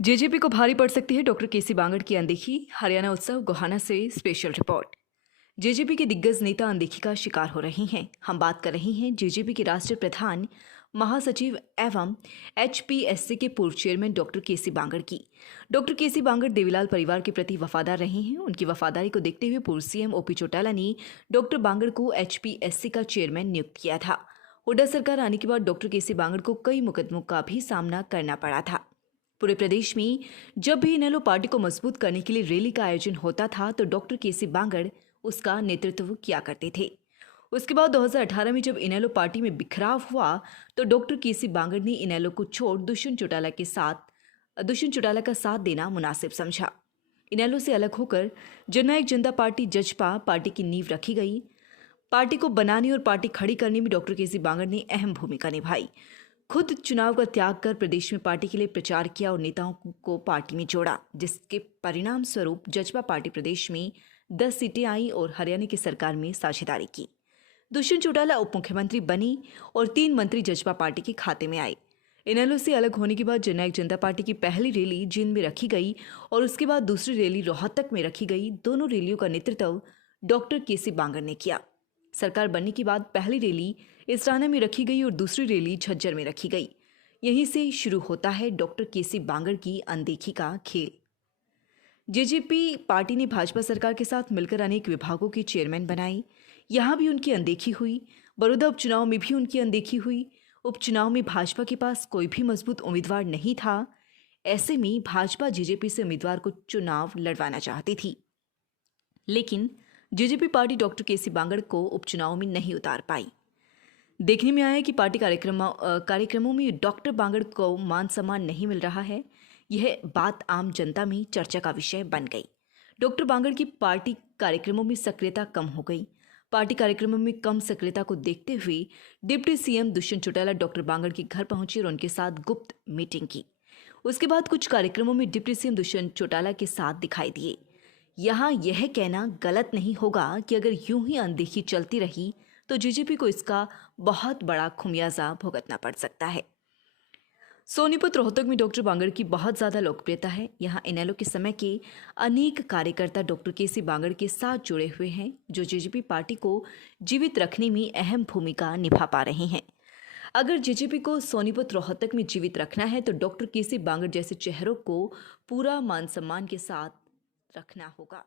JJP को भारी पड़ सकती है डॉक्टर केसी बांगड़ की अनदेखी। हरियाणा उत्सव गोहाना से स्पेशल रिपोर्ट। जेजेपी के दिग्गज नेता अनदेखी का शिकार हो रहे हैं। हम बात कर रहे हैं जेजेपी के राष्ट्रीय प्रधान, महासचिव एवं एचपीएससी के पूर्व चेयरमैन डॉक्टर केसी बांगड़ की। डॉक्टर केसी बांगड़ देवीलाल परिवार के प्रति वफादार रहे हैं। उनकी वफादारी को देखते हुए पूर्व सीएम ओपी चौटाला ने डॉक्टर बांगड़ को एचपीएससी का चेयरमैन नियुक्त किया था। हुड्डा सरकार आने के बाद डॉक्टर केसी बांगड़ को कई मुकदमों का भी सामना करना पड़ा था। पूरे प्रदेश में जब भी इनेलो पार्टी को मजबूत करने के लिए रैली का आयोजन होता था तो डॉक्टर केसी बांगड़ उसका नेतृत्व किया करते थे। उसके बाद 2018 में जब इनेलो पार्टी में बिखराव हुआ तो डॉक्टर केसी बांगड़ ने इनेलो को छोड़ दुष्यंत चौटाला का साथ देना मुनासिब समझा। इनेलो से अलग होकर जननायक जनता पार्टी जजपा पार्टी की नींव रखी गई। पार्टी को बनाने और पार्टी खड़ी करने में डॉक्टर केसी बांगड़ ने अहम भूमिका निभाई। खुद चुनाव का त्याग कर प्रदेश में पार्टी के लिए प्रचार किया और नेताओं को पार्टी में जोड़ा, जिसके परिणाम स्वरूप जजपा पार्टी प्रदेश में 10 सीटें आई और हरियाणा की सरकार में साझेदारी की। दुष्यंत चौटाला उप मुख्यमंत्री बने और 3 मंत्री जजपा पार्टी के खाते में आए। इनेलो से अलग होने के बाद जननायक जनता पार्टी की पहली रैली जींद में रखी गई और उसके बाद दूसरी रैली रोहतक में रखी गई। दोनों रैलियों का नेतृत्व डॉक्टर केसी बांगड़ ने किया। सरकार बनने के बाद पहली रैली इसराना में रखी गई और दूसरी रैली झज्जर में रखी गई। यहीं से शुरू होता है डॉक्टर केसी बांगड़ की अनदेखी का खेल। जेजेपी पार्टी ने भाजपा सरकार के साथ मिलकर अनेक विभागों के चेयरमैन बनाए। यहां भी उनकी अनदेखी हुई। बड़ौदा उपचुनाव में भी उनकी अनदेखी हुई। उपचुनाव में भाजपा के पास कोई भी मजबूत उम्मीदवार नहीं था। ऐसे में भाजपा जेजेपी से उम्मीदवार को चुनाव लड़वाना चाहती थी, लेकिन जेजेपी पार्टी डॉक्टर केसी बांगड़ को उपचुनाव में नहीं उतार पाई। देखने में आया कि पार्टी कार्यक्रमों में डॉक्टर बांगड़ को मान सम्मान नहीं मिल रहा है। यह बात आम जनता में चर्चा का विषय बन गई। डॉक्टर बांगड़ की पार्टी कार्यक्रमों में सक्रियता कम हो गई। पार्टी कार्यक्रमों में कम सक्रियता को देखते हुए deputy CM Dushyant Chautala doctor Bangar के घर पहुंचे और उनके साथ गुप्त मीटिंग की। उसके बाद कुछ कार्यक्रमों में डिप्टी सीएम दुष्यंत चौटाला के साथ दिखाई दिए। यहाँ यह कहना गलत नहीं होगा कि अगर यूं ही अनदेखी चलती रही तो जेजेपी को इसका बहुत बड़ा खुमियाजा भुगतना पड़ सकता है। सोनीपत रोहतक में डॉक्टर बांगड़ की बहुत ज़्यादा लोकप्रियता है। यहाँ इनेलो के समय के अनेक कार्यकर्ता डॉक्टर केसी बांगड़ के साथ जुड़े हुए हैं, जो जेजेपी पार्टी को जीवित रखने में अहम भूमिका निभा पा रहे हैं। अगर जेजेपी को सोनीपत रोहतक में जीवित रखना है तो डॉक्टर केसी बांगड़ जैसे चेहरों को पूरा मान सम्मान के साथ रखना होगा।